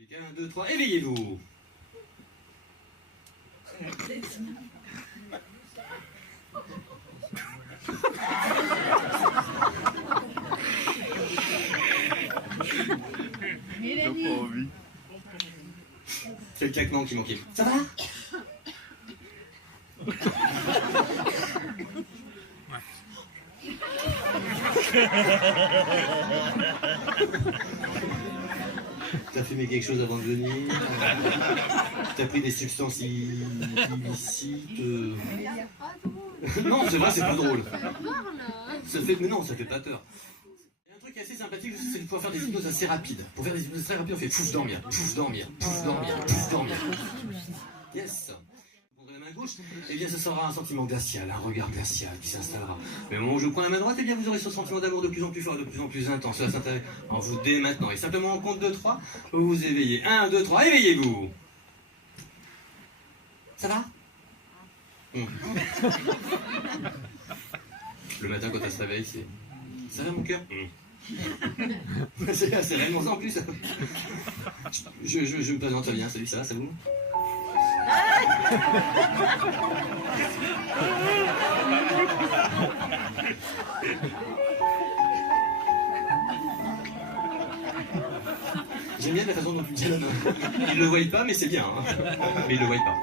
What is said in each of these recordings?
1, 2, 3, éveillez-vous. C'est le claquement qui manquait. Ça va? T'as fumé quelque chose avant de venir? T'as pris des substances illicites? Non, c'est vrai, c'est pas drôle. Mais non, ça fait pas peur. Il y a un truc assez sympathique, c'est de pouvoir faire des hypnoses assez rapides. Pour faire des hypnoses très rapides, on fait pouf dormir, pouf dormir, pouf dormir, pouf dormir. Yes. Vous prendrez la main gauche, et bien ce sera un sentiment glacial, un regard glacial qui s'installera. Mais au moment où je prends la main droite, et bien vous aurez ce sentiment d'amour de plus en plus fort, de plus en plus intense. Cela s'intéresse en vous dès maintenant. Et simplement en compte de 3, vous vous éveillez. 1, 2, 3, éveillez-vous. Ça va? Le matin quand elle se réveille, c'est... Ça va mon cœur? C'est réellement ça en plus. Je me présente, ça vient, salut, ça va, ça vous? J'aime bien la façon dont tu dis la main. Ils le voient pas, mais c'est bien. Hein. Mais ils le voient pas.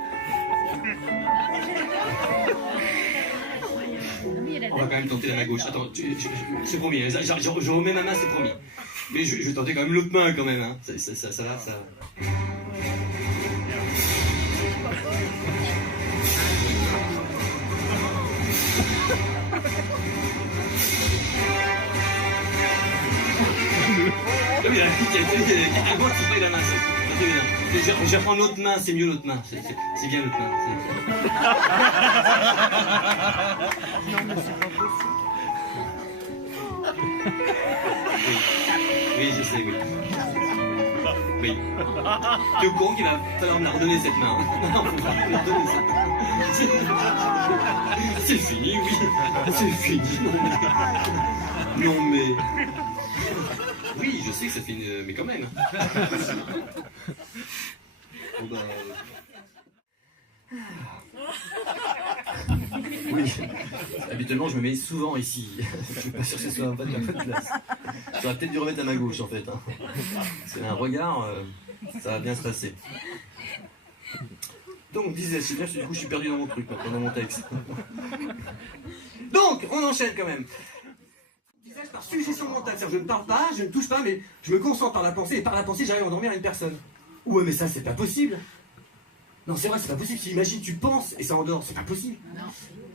On va quand même tenter la main gauche. Attends, c'est promis. Je remets ma main, c'est promis. Mais je vais tenter quand même l'autre main quand même. Hein. Ça va, ça. Il y a un gros qui se paye la main. Je vais prendre l'autre main, c'est mieux l'autre main. C'est bien l'autre main. Non, mais c'est pas possible. Oui, je sais, oui. Oui. Tu es au courant qu'il va falloir me la redonner cette main. Non, faut pas me la redonner cette main. C'est fini, oui. C'est fini. Non, mais... Oui, je sais que ça fait une... Mais quand même. Bon, bah... Oui, habituellement je me mets souvent ici. Je suis pas sûr que ce soit un pas de la bonne place. J'aurais peut-être dû remettre à ma gauche en fait. Hein. C'est un regard, ça va bien se passer. Donc, disais, du coup je suis perdu dans mon truc maintenant, dans mon texte. Donc, on enchaîne quand même. Visage par suggestion mentale, c'est-à-dire je ne parle pas, je ne touche pas, mais je me concentre par la pensée, et par la pensée j'arrive à endormir une personne. Ouais, mais ça c'est pas possible. Non, c'est vrai, c'est pas possible. Si imagine, tu penses et ça endort, c'est pas possible. Non.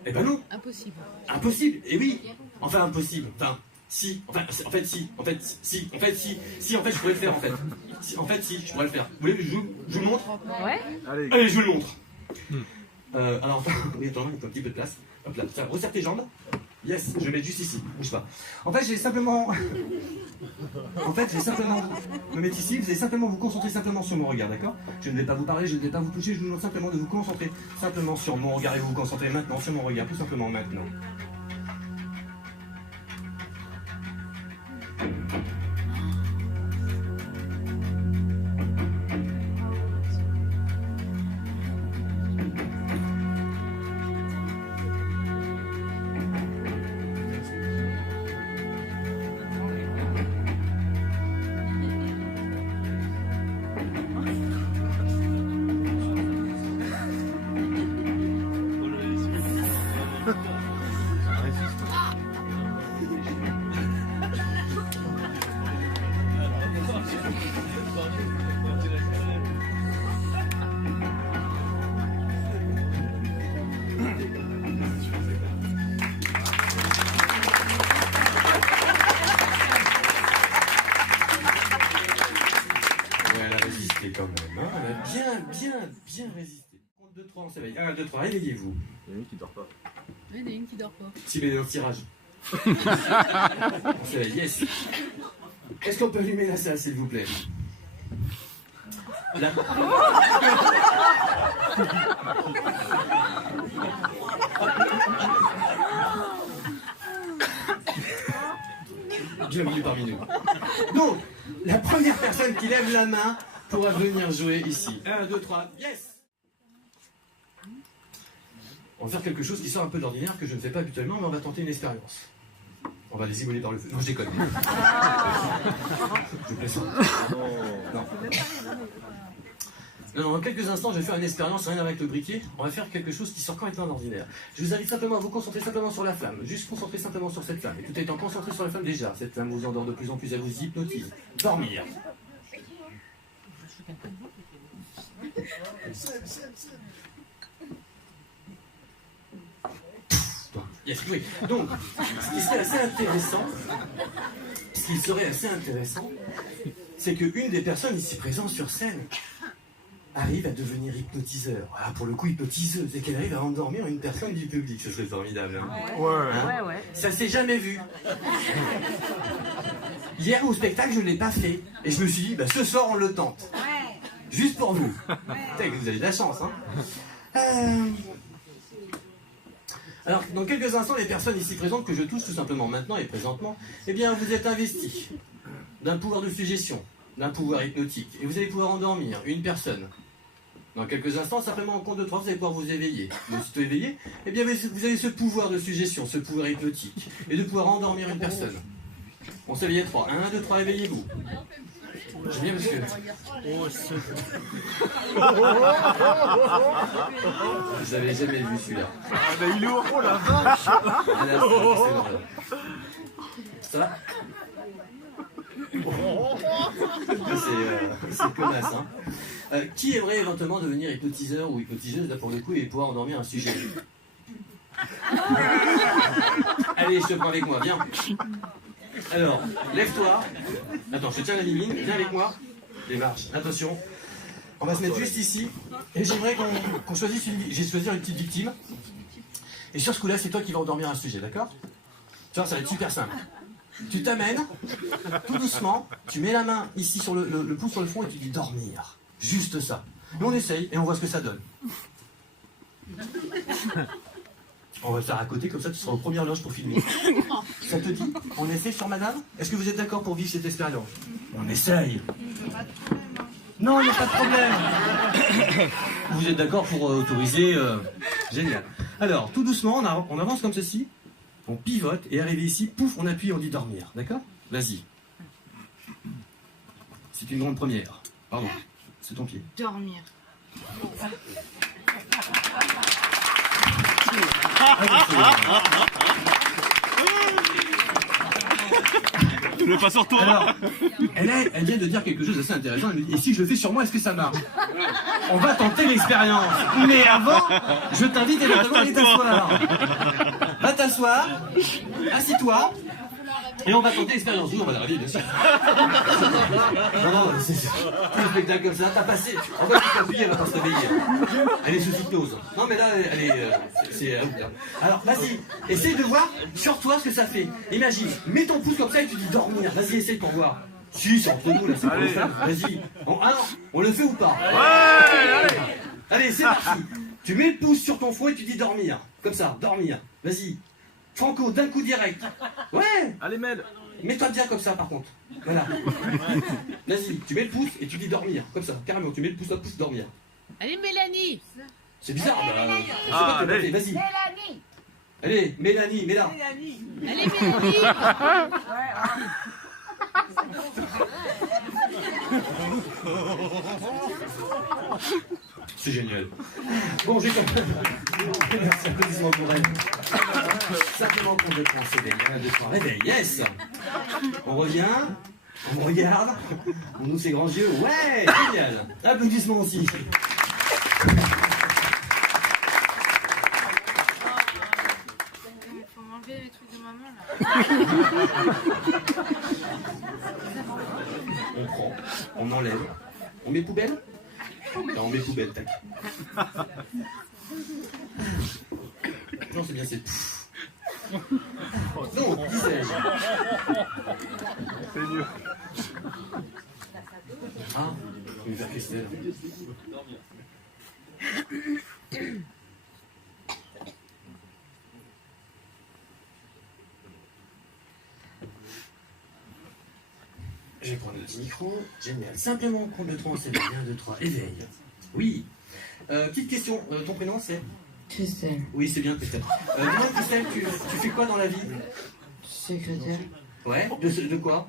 Eh ben non. Impossible. Impossible. Et oui. Enfin, impossible. Enfin, si. Enfin, en fait, si. En fait, si. En fait, si. Si, en fait, je pourrais le faire, en fait. Si, en fait, si, je pourrais le faire. Vous voulez que je vous le montre? Ouais. Allez, je vous le montre. Alors, oui, attends, il faut un petit peu de place. Hop là, tiens, resserre tes jambes. Yes, je vais mettre juste ici, bouge pas. En fait, j'ai simplement... me mettre ici, vous allez simplement vous concentrer simplement sur mon regard, d'accord? Je ne vais pas vous parler, je ne vais pas vous toucher, je vous demande simplement de vous concentrer simplement sur mon regard et vous vous concentrez maintenant sur mon regard, tout simplement maintenant. Quand même, hein. Elle a bien résisté. 1, 2, 3, on s'éveille. 1, 2, 3, éveillez-vous. Il y en a une qui dort pas. Il y en a une qui dort pas. Si, mais dans le tirage. On s'éveille, yes. Est-ce qu'on peut allumer la salle, s'il vous plaît? La... Bienvenue parmi nous. Donc, la première personne qui lève la main pourra venir jouer ici. 1, 2, 3, yes! On va faire quelque chose qui sort un peu d'ordinaire, que je ne fais pas habituellement, mais on va tenter une expérience. On va les isoler par le feu. Non, je déconne. Je plaisante. Non. Non, en quelques instants, je vais faire une expérience, rien avec le briquet. On va faire quelque chose qui sort complètement d'ordinaire. Je vous invite simplement à vous concentrer simplement sur la flamme. Juste concentrer simplement sur cette flamme. Et tout étant concentré sur la flamme déjà, cette flamme vous endort de plus en plus, elle vous hypnotise. Dormir. Yes, oui. Donc, ce qui serait assez intéressant, c'est qu'une des personnes ici présentes sur scène arrive à devenir hypnotiseur. Ah, pour le coup, hypnotiseuse, et qu'elle arrive à endormir une personne du public. Ce serait formidable. Hein. Ouais. Ça s'est jamais vu. Hier au spectacle, je ne l'ai pas fait. Et je me suis dit, bah, ce soir, on le tente. Juste pour vous. Putain, vous avez de la chance. Hein. Alors, dans quelques instants, les personnes ici présentes que je touche tout simplement maintenant et présentement, eh bien, vous êtes investis d'un pouvoir de suggestion, d'un pouvoir hypnotique, et vous allez pouvoir endormir une personne. Dans quelques instants, simplement en compte de 3, vous allez pouvoir vous éveiller. Mais aussitôt éveillé, eh bien, vous avez ce pouvoir de suggestion, ce pouvoir hypnotique, et de pouvoir endormir une personne. On s'éveille à 3. 1, 2, 3, éveillez-vous. J'ai bien, monsieur. Vous avez jamais vu celui-là. Ah bah il est lourd, oh la vache. Ah, là, ça va? C'est connasse, hein. Qui aimerait éventuellement devenir hypnotiseur ou hypnotiseuse, là pour le coup, et pouvoir endormir un sujet? Allez, je te prends avec moi, viens. Alors, lève-toi. Attends, je te tiens la limite, viens avec moi. Démarche, attention. On va se mettre juste ici. Et j'aimerais qu'on choisisse j'ai choisi une petite victime. Et sur ce coup-là, c'est toi qui vas endormir un sujet, d'accord? Tu vois, ça va être super simple. Tu t'amènes, tout doucement, tu mets la main ici sur le pouce sur le front et tu dis dormir. Juste ça. Et on essaye et on voit ce que ça donne. On va le faire à côté, comme ça tu seras aux premières loges pour filmer. Ça te dit? On essaye sur madame? Est-ce que vous êtes d'accord pour vivre cette expérience? On essaye. Non, il n'y a pas de problème. Vous êtes d'accord pour autoriser? Génial. Alors, tout doucement, on avance comme ceci. On pivote et arrivé ici, pouf, on appuie et on dit dormir. D'accord? Vas-y. C'est une grande première. Pardon, c'est ton pied. Dormir. Tu le fais pas sur toi. Alors, elle vient de dire quelque chose d'assez intéressant. Elle me dit, et si je le fais sur moi, est-ce que ça marche? On va tenter l'expérience. Mais avant, je t'invite éventuellement à aller t'asseoir. Va t'asseoir, assis-toi, et on va tenter l'expérience. Oui, on va l'arriver, bien sûr. Non, c'est tout le spectacle comme ça, t'as passé. On va t'appuyer, elle va pas se réveiller. Elle est sous hypnose. Non, mais là, elle est. C'est. Alors, vas-y, essaye de voir sur toi ce que ça fait. Imagine, mets ton pouce comme ça et tu dis dormir. Vas-y, essaye pour voir. Si, c'est entre nous, là, c'est pour le faire. Vas-y. On le fait ou pas? Ouais, allez. Allez, c'est parti. Tu mets le pouce sur ton front et tu dis dormir. Comme ça, dormir. Vas-y. Franco, d'un coup direct. Ouais. Allez, Mel. Mets-toi bien comme ça, par contre. Voilà. Vas-y, tu mets le pouce et tu dis dormir. Comme ça, carrément. Tu mets le pouce à pouce, dormir. Allez, Mélanie. C'est bizarre. Allez, Allez, vas-y. Mélanie. Allez, Mélanie, mets-la. Allez, Mélanie. C'est génial. Bon, j'ai quand même. Merci, applaudissements pour elle. Simplement qu'on reprend ses veilles de soir. Réveil, yes. On revient, on me regarde, on ouvre ses grands yeux. Ouais, génial. Applaudissements aussi. Il faut m'enlever les trucs de maman là. On prend, on enlève, on met poubelle. Non, on met poubelle, tac. Non, c'est bien, c'est... Non, disais-je. C'est mieux. Ah, je vais faire Christelle. Je vais prendre le 10 micro. Génial. Simplement, compte de 3, on s'éveille. 1, 2, 3, éveil. Oui. Petite question, ton prénom c'est? Christelle. Oui, c'est bien, Christelle. Dis-moi, Christelle, tu fais quoi dans la vie? Secrétaire. Ouais, de quoi?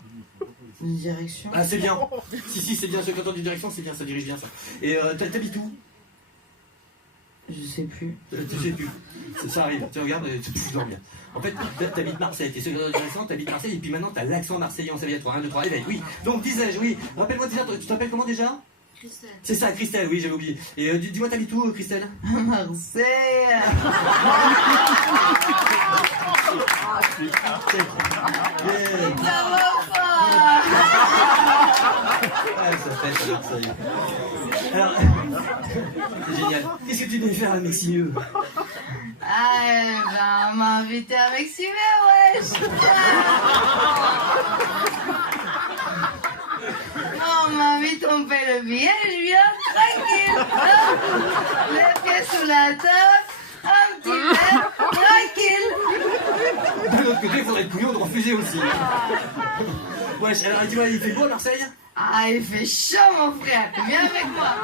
Une direction. Ah, c'est bien. Si, c'est bien, secrétaire de direction, c'est bien, ça dirige bien ça. Et t'habites où? Je sais plus. Tu sais plus. Ça arrive, tu regardes et tu peux dormir. En fait, t'habites Marseille, t'es secrétaire de direction, t'habites Marseille, et puis maintenant t'as l'accent marseillais, on s'éveille à 3, 1, 2, 3, éveil, oui. Donc disais-je, oui. Rappelle-moi déjà, tu t'appelles comment déjà? Christelle. C'est ça, Christelle, oui, j'avais oublié. Et dis-moi, t'habites où, Christelle? Marseille. Ça va pas. Ah, ça pète à Marseille. Alors, c'est génial. Qu'est-ce que tu devais faire à Meximieux? Ah, on m'a invité à Meximer, wesh. On m'invite, on paie le billet, je viens tranquille. Les pieds sous la table, un petit verre, tranquille. De l'autre côté, il faudrait être couillon de refuser aussi. Wesh, alors dis-moi, il fait beau à Marseille? Ah, il fait chaud, mon frère. Viens avec moi.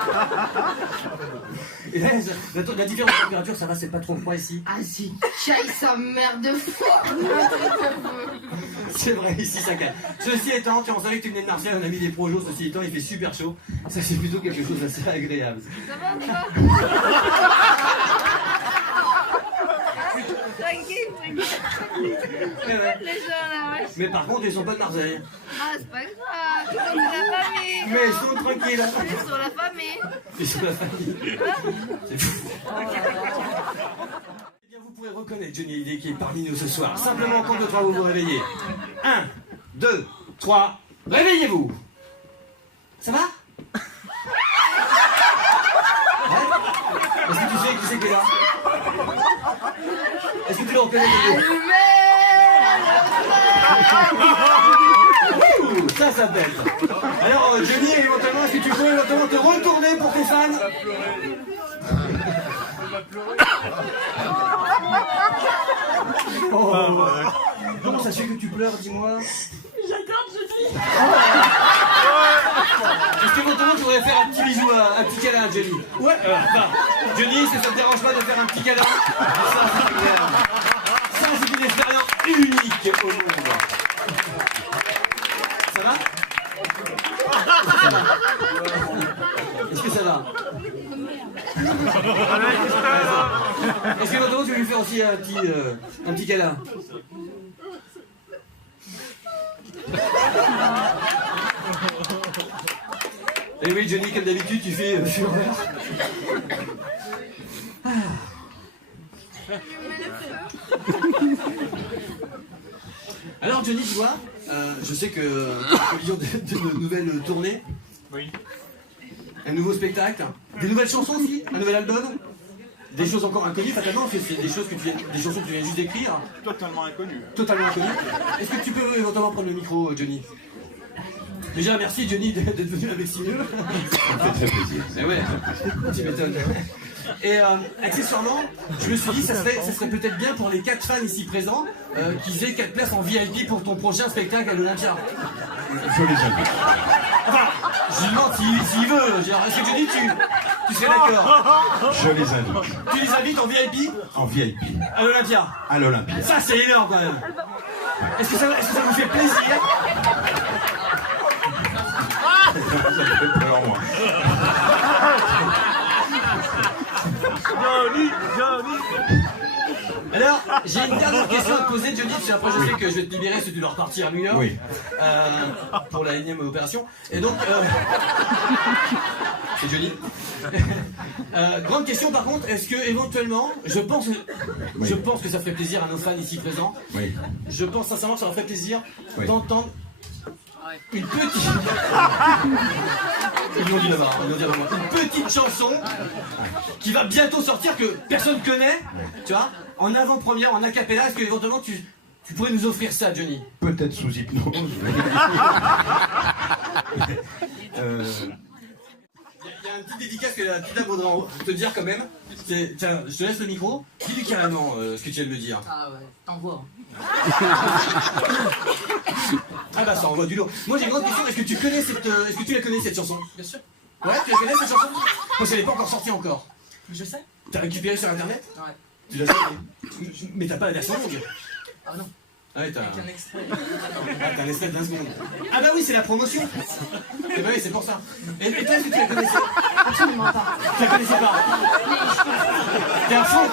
Et là, la différence de température, ça va, c'est pas trop froid ici? Ah, si, chaille sa mère de fou. C'est vrai, ici ça calme. Ceci étant, on savait que tu venais de Marseille, on a mis des projos, ceci étant, il fait super chaud. Ça, c'est plutôt quelque chose d'assez agréable. Ça va ou pas? Tranquille. Ouais. Les gens là, ouais. Mais par contre, ils sont pas de Marseille. Ah, c'est pas grave. Ils sont de la famille. Mais ils sont tranquilles. Ils sont la famille. Ils sont la famille. C'est fou. Eh bien, vous pourrez reconnaître Johnny Hallyday qui est parmi nous ce soir. Simplement, en compte de 3, vous vous réveillez. 1, 2, 3, réveillez-vous. Ça va? Ouais. Est-ce que tu sais qui c'est qui est là? Est-ce que tu le reconnais? Ouh, ça pète. Alors Johnny, éventuellement, est-ce que tu peux éventuellement te retourner pour tes fans? Oh. Comment ça se fait que tu pleures, dis-moi? J'adore Johnny. Est-ce qu'éventuellement tu voudrais faire un petit bisou, un petit câlin à Johnny? Ouais, Johnny, si ça te dérange pas de faire un petit câlin? Ça, c'est agréable. Ça, c'est une expérience unique au monde. Ça va? Est-ce que ça va? Est-ce que tu veux lui faire aussi un petit câlin? Et oui, Johnny, comme d'habitude, tu fais fureur. Alors Johnny, tu vois, je sais que l'occasion d'une nouvelle tournée, Oui. un nouveau spectacle, des nouvelles chansons aussi, un nouvel album, des choses encore inconnues, fatalement, parce que c'est des choses que des chansons que tu viens juste d'écrire, Totalement inconnu. totalement inconnues. Est-ce que tu peux éventuellement prendre le micro, Johnny? Déjà, merci Johnny d'être venu avec si mieux. Ça me fait très plaisir. Eh ouais, tu m'étonnes. Et accessoirement, je me suis dit, ça serait peut-être bien pour les 4 fans ici présents qu'ils aient 4 places en VIP pour ton prochain spectacle à l'Olympia. Je les invite. Enfin, je lui demande s'il veut. Genre, est-ce que Johnny, tu serais d'accord? Je les invite. Tu les invites en VIP En VIP. à l'Olympia? À l'Olympia. Ça, c'est énorme quand même. Est-ce que ça vous fait plaisir? Ça me fait peur, moi. Alors, j'ai une dernière question à te poser, Johnny, parce qu'après je sais que je vais te libérer si tu dois repartir à New York. Oui. Pour la 1e opération. Et donc, c'est Johnny. Grande question par contre, est-ce que éventuellement, je pense que ça ferait plaisir à nos fans ici présents. Oui. Je pense sincèrement que ça leur ferait plaisir Oui. d'entendre une petite. Ils l'ont dit là-bas, une petite chanson qui va bientôt sortir que personne connaît, tu vois, en avant-première, en acapella. Est-ce que éventuellement tu pourrais nous offrir ça, Johnny? Peut-être sous hypnose. Il y a une petite dédicace que la petite dame voudra te dire quand même. Tiens, je te laisse le micro. Dis-lui carrément ce que tu viens de me dire. Ah ouais, t'envoies. Ah bah ça envoie du lourd. Moi j'ai une grande question, est-ce que tu la connais cette chanson? Bien sûr. Ouais, tu la connais cette chanson? Moi elle n'est pas encore sortie encore. Je sais. T'as récupéré sur internet? Ouais. Tu l'as fait? Mais t'as pas la version longue? Ah non. Ah ouais, t'as Avec un extrait. un extrait de 20 secondes. Ah bah oui, c'est la promotion. Eh bah oui, c'est pour ça. Et toi, est-ce que tu la connaissais? Absolument pas. Tu la connaissais pas? T'es à fond.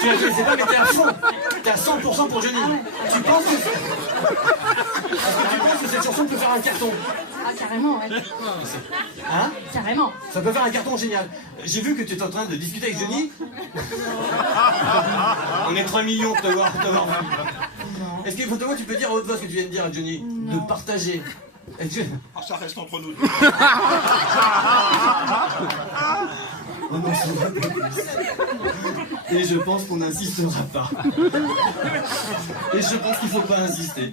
Tu la connaissais pas, mais t'es à fond. T'es à 100% pour Johnny. Tu penses que... Est-ce que tu penses que cette chanson peut faire un carton? Ah, carrément, ouais. Hein? Carrément. Ça peut faire un carton génial. J'ai vu que tu étais en train de discuter avec Johnny. On est 3 millions de t'avoir vu. Est-ce que toi tu peux dire à haute voix ce que tu viens de dire à Johnny? De partager. Ah, ça reste entre nous. Oh non, ça va pas plus. Et je pense qu'on n'insistera pas. Et je pense qu'il faut pas insister.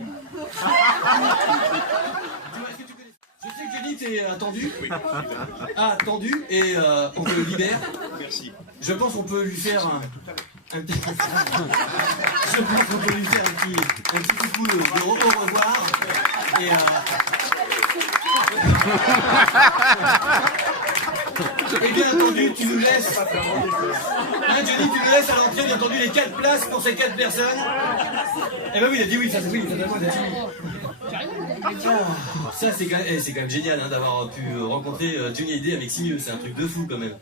Je sais que Johnny t'es attendu. Oui. Ah, attendu et on te libère. Merci. Je pense qu'on peut lui faire un petit... Je pense qu'on peut lui faire un petit coucou de au revoir. Et et bien entendu, tu nous laisses. Hein, Johnny, tu nous laisses à l'entrée, bien entendu, les 4 places pour ces 4 personnes. Eh ben oui, il a dit oui, ça c'est oui, totalement, il a dit oui. Ça c'est quand même génial hein, d'avoir pu rencontrer Johnny Hallyday avec Simieux, c'est un truc de fou quand même.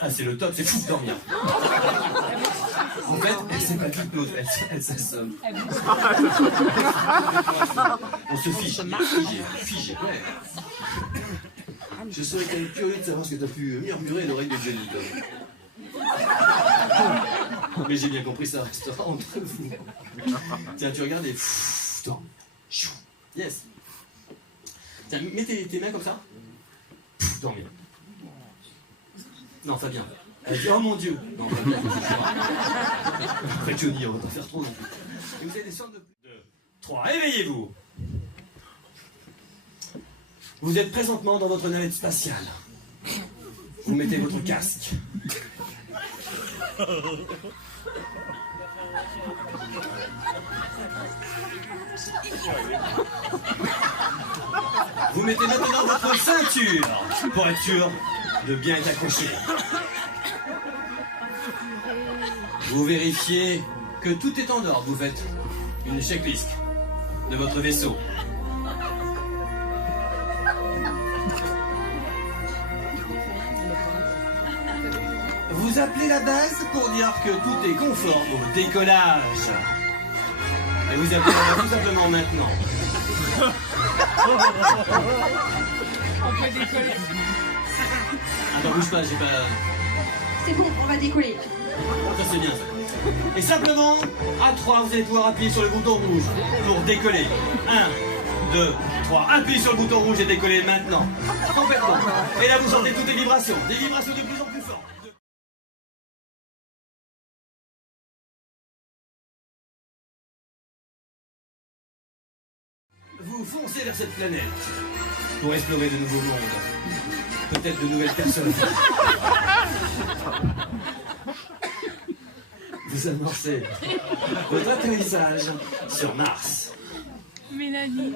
Ah c'est le top, c'est fou de dormir. En fait, elle s'est pas l'hypnose, elle s'assomme. On se fiche, figé, ouais. Je serais quand même curieux de savoir ce que tu as pu murmurer à l'oreille de Johnny. Mais j'ai bien compris, ça restera entre vous. Tiens, tu regardes et... Yes. Tiens, mets tes mains comme ça. Dormir. Non, Fabien. Elle dit, oh mon Dieu. Non, Fabien, après Johnny, on va pas faire trop non plus. Et vous avez des sortes de... 3, éveillez-vous. Vous êtes présentement dans votre navette spatiale. Vous mettez votre casque. Vous mettez maintenant votre ceinture pour être sûr de bien être accroché. Vous vérifiez que tout est en ordre. Vous faites une checklist de votre vaisseau. Vous appelez la base pour dire que tout est conforme au décollage. Et vous appelez tout simplement maintenant. On peut décoller. Attends, bouge pas, j'ai pas... C'est bon, on va décoller. Ça c'est bien ça. Et simplement, à 3, vous allez pouvoir appuyer sur le bouton rouge pour décoller. 1, 2, 3. Appuyez sur le bouton rouge et décollez maintenant. Complètement. Et là vous sentez toutes les vibrations. Des vibrations de plus en plus fortes. Vous foncez vers cette planète pour explorer de nouveaux mondes. Peut-être de nouvelles personnes. Vous amorcez votre atterrissage sur Mars. Mélanie.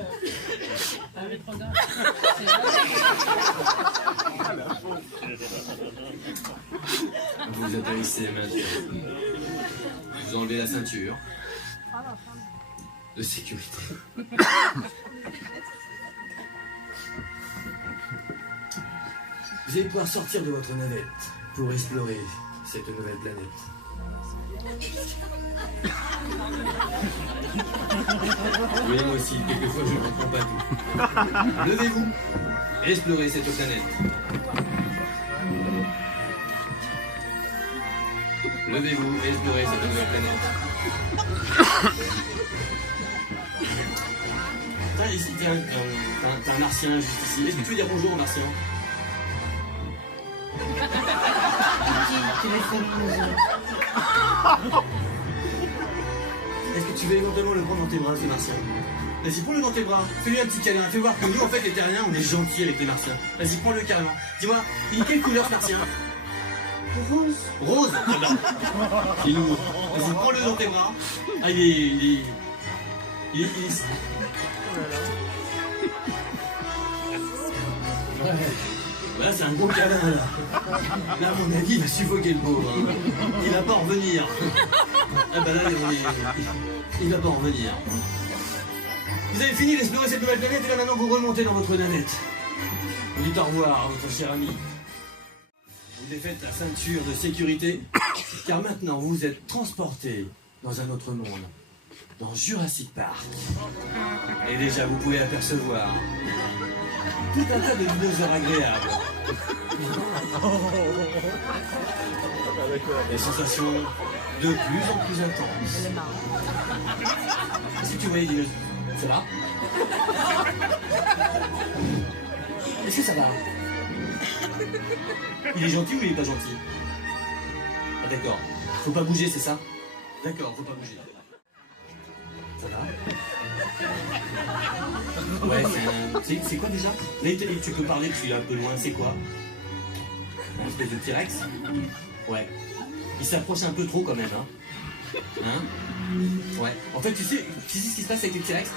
Vous atterrissez maintenant. Vous enlevez la ceinture de sécurité. Vous allez pouvoir sortir de votre navette pour explorer cette nouvelle planète. Oui, moi aussi, quelquefois je ne comprends pas tout. Levez-vous, explorez cette planète. Levez-vous, explorez cette nouvelle planète. Tiens, ici, tiens, t'as un martien juste ici. Est-ce que tu veux dire bonjour au martien? Est-ce que tu veux éventuellement le prendre dans tes bras, ce martien? Vas-y, prends-le dans tes bras. Fais-lui un petit câlin. Fais voir que nous, en fait, les terriens, on est gentils avec les martiens. Vas-y, prends-le carrément. Dis-moi, il est quelle couleur, ce martien? Rose. Rose. Ah ben. Il est lourd. Vas-y, prends-le dans tes bras. Ah, il est... Ouais. Là, c'est un gros câlin, là. Là, à mon avis, il va suffoquer le pauvre. Hein. Il va pas en revenir. Ah bah là, il va pas en revenir. Vous avez fini d'explorer cette nouvelle planète et là, maintenant, vous remontez dans votre navette. Vous dites au revoir à votre cher ami. Vous défaites la ceinture de sécurité, car maintenant, vous êtes transporté dans un autre monde. Dans Jurassic Park. Et déjà, vous pouvez apercevoir tout un tas de dinosaures agréables. Des sensations de plus en plus intenses. Est-ce que tu vois les dinosaures? Ça va? Est-ce que ça va? Il est gentil ou il est pas gentil? Ah d'accord. Faut pas bouger, c'est ça? D'accord, faut pas bouger. Ça va? Ouais, c'est quoi déjà? Là, tu peux parler, je suis un peu loin, c'est quoi? Un espèce de T-Rex? Ouais. Il s'approche un peu trop quand même, hein? Hein? Ouais. En fait, tu sais ce qui se passe avec les T-Rex?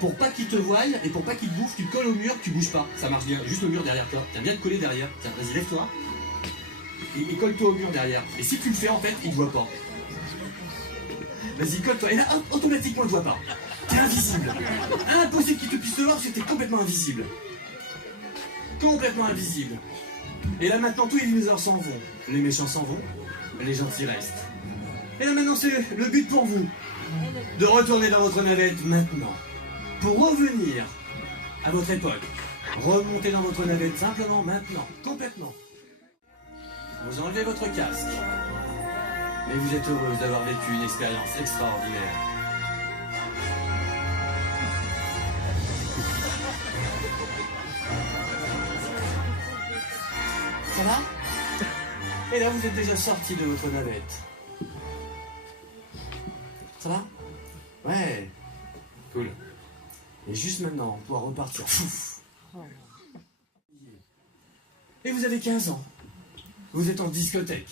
Pour pas qu'ils te voient et pour pas qu'ils te bouffent, tu te colles au mur, tu bouges pas. Ça marche bien. Juste au mur derrière toi. Tiens, bien te coller derrière. Tiens, vas-y, lève-toi. Et colle-toi au mur derrière. Et si tu le fais, en fait, il te voit pas. Vas-y, colle-toi. Et là, automatiquement, il te voit pas. T'es invisible. Impossible qu'il te puisse te voir parce que t'es complètement invisible. Complètement invisible. Et là, maintenant, tous les dinosaures s'en vont. Les méchants s'en vont. Les gentils restent. Et là, maintenant, c'est le but pour vous. De retourner dans votre navette maintenant. Pour revenir à votre époque. Remonter dans votre navette simplement maintenant. Complètement. Vous enlevez votre casque. Et vous êtes heureuse d'avoir vécu une expérience extraordinaire. Ça va? Et là, vous êtes déjà sorti de votre navette. Ça va? Ouais. Cool. Et juste maintenant, on pourra repartir. Et vous avez 15 ans. Vous êtes en discothèque.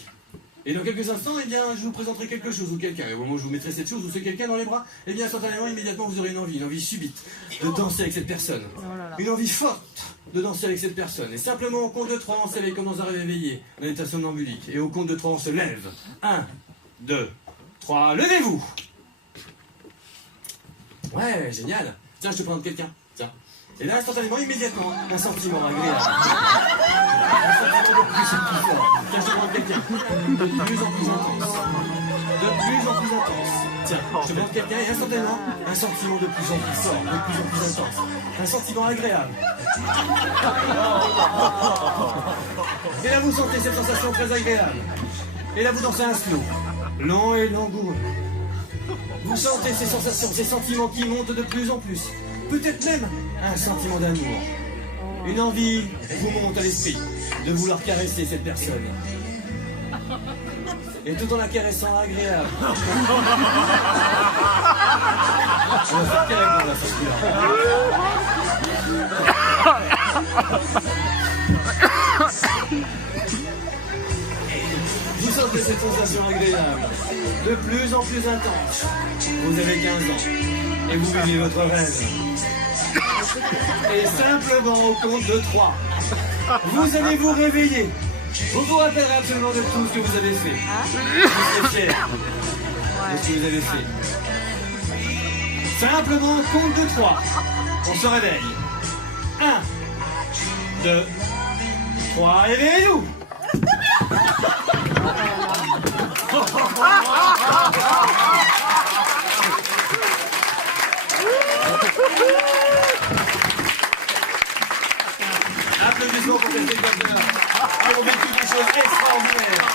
Et dans quelques instants, eh bien, je vous présenterai quelque chose ou quelqu'un. Et au moment où je vous mettrai cette chose ou ce quelqu'un dans les bras, eh bien, instantanément, immédiatement, vous aurez une envie subite de danser avec cette personne. Une envie forte de danser avec cette personne. Et simplement, au compte de 3, on savez comment on arrive réveillé en état somnambulique. Et au compte de 3, on se lève. 1, 2, 3, levez-vous! Ouais, génial. Tiens, je te présente quelqu'un. Tiens. Et là, instantanément, immédiatement, un sentiment agréable. Un sentiment de plus en plus fort. Tiens, je te présente quelqu'un. De plus en plus intense. De plus en plus intense. Tiens, je te présente quelqu'un et instantanément, un sentiment de plus en plus fort, de plus en plus intense. Un sentiment agréable. Et là, vous sentez cette sensation très agréable. Et là, vous dansez un slow. Lent et langoureux. Vous sentez ces sensations, ces sentiments qui montent de plus en plus. Peut-être même un sentiment d'amour. Une envie vous monte à l'esprit de vouloir caresser cette personne. Et tout en la caressant agréable. On va faire quel répondre à ce coup-là. Vous sentez cette sensation agréable, de plus en plus intense. Vous avez 15 ans et vous vivez votre rêve. Et simplement au compte de 3, vous allez vous réveiller. Vous vous rappellerez absolument de tout ce que vous avez fait. Vous êtes fiers de ce que vous avez fait. Simplement au compte de 3, on se réveille. 1, 2, 3, réveillez-nous! Applaudissements pour ces spectateurs qui ont vécu des choses extraordinaires.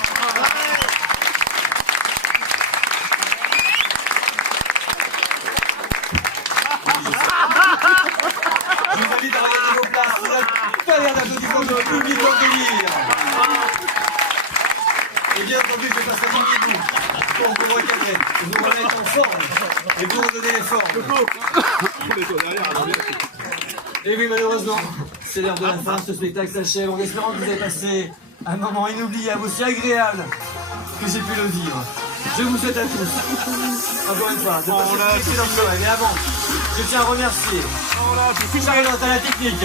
Je vous invite à regagner vos places. Vous n'avez pas l'air d'applaudissements de votre public en délire. Et bien entendu, je passerai parmi vous pour vous recadrer, vous remettre en forme et vous redonner les formes. Et oui, malheureusement, c'est l'heure de la fin, ce spectacle s'achève en espérant que vous avez passé un moment inoubliable, aussi agréable que j'ai pu le vivre. Je vous souhaite à tous, encore une fois, de passer une excellente soirée. Mais avant, je tiens à remercier Charlotte à la technique.